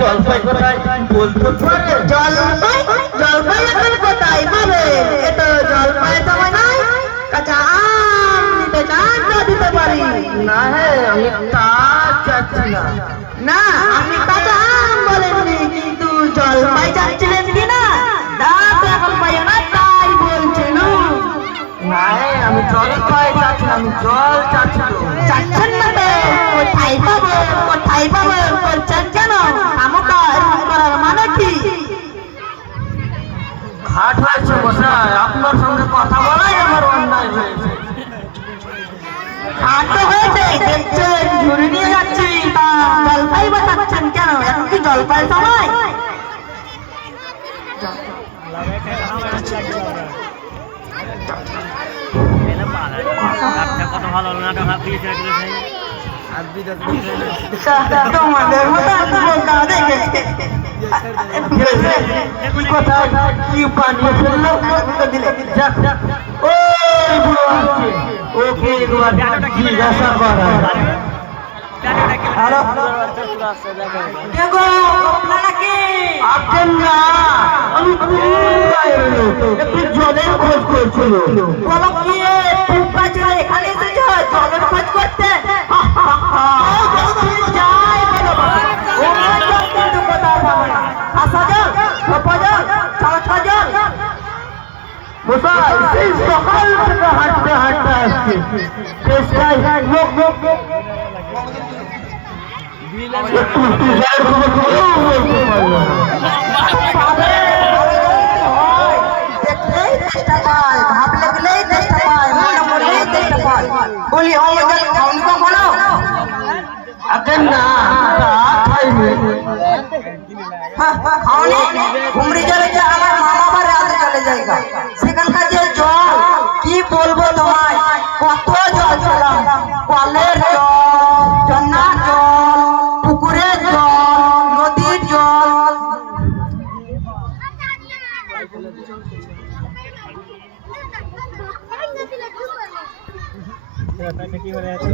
জলপাই কোথায় বলতে পারে? জলপাই জলপাই এখন কোথায় পাবে? এ তো জলপাই সময় নাই। কাঁচা আম নিতে চান তো দিতে পারি। না হ্যাঁ, আমি তা চাচ্ছি না। না আপনি কাঁচা আম বলেননি, কিন্তু জলপাই চাচ্ছিলেন কিনা দাঁত এখন পাইও না তাই বলছেন। না হ্যাঁ, আমি জলপাই চাচ্ছি না, আমি জল চাচ্ছি। চাচ্ছেন না তো কোথায় পাবো কোথায় পাবো বলছেন কেন? আমাকে করার মানে কি? ঘাট হয়েছে মশাই, আপনার সঙ্গে কথা বলাই আমার অন্যায় হয়েছে। হাট হয়েছে দেখছেন, ঝুড়ি নিয়ে যাচ্ছি, তা জলপাই বাঁচাচ্ছেন কেন? এখন কি জলপাই সময়? কত ভালো নাটক তোমাদের মতো বোকা দেখেছে। কোথায় কি বানিয়ে ফেললো? ওই বুড়ো আসছে, ওকে একবার জিজ্ঞাসা করা। হ্যালো, দেখো আপনারা কি? আপনি না, আমি একটু জলের খোঁজ করছিল। বলো কি টুপা চলে এখানে এসেছো জলের খোঁজ করতে? যাই বলো ও জল কিন্তু কোথাও পাবো না। আসা জল ধোপা জল চড়া জল। মশাই সেই সকাল থেকে হাঁটতে হাঁটতে আসছে, চেষ্টায় লোক লোক একটু জলের খবর বলতে পারলো না। দেখলেই চেষ্টা পায়, ভাব লাগলেই চেষ্টা পায়, মনে পড়লেই চেষ্টা পায়। বলি ও জল খাওনি কখনো? আপনি না, তা খাইনি। খাওনি? ঘুমরি জলে যে আমার মামা বাড়ি রাতে চলে জায়গা, সেখানকার যে জল কি বলবো তোমায়, কত জল ছিলাম, কলের জল, ঝর্ণার জল, পুকুরের জল, নদীর জল। কি হয়ে আছে?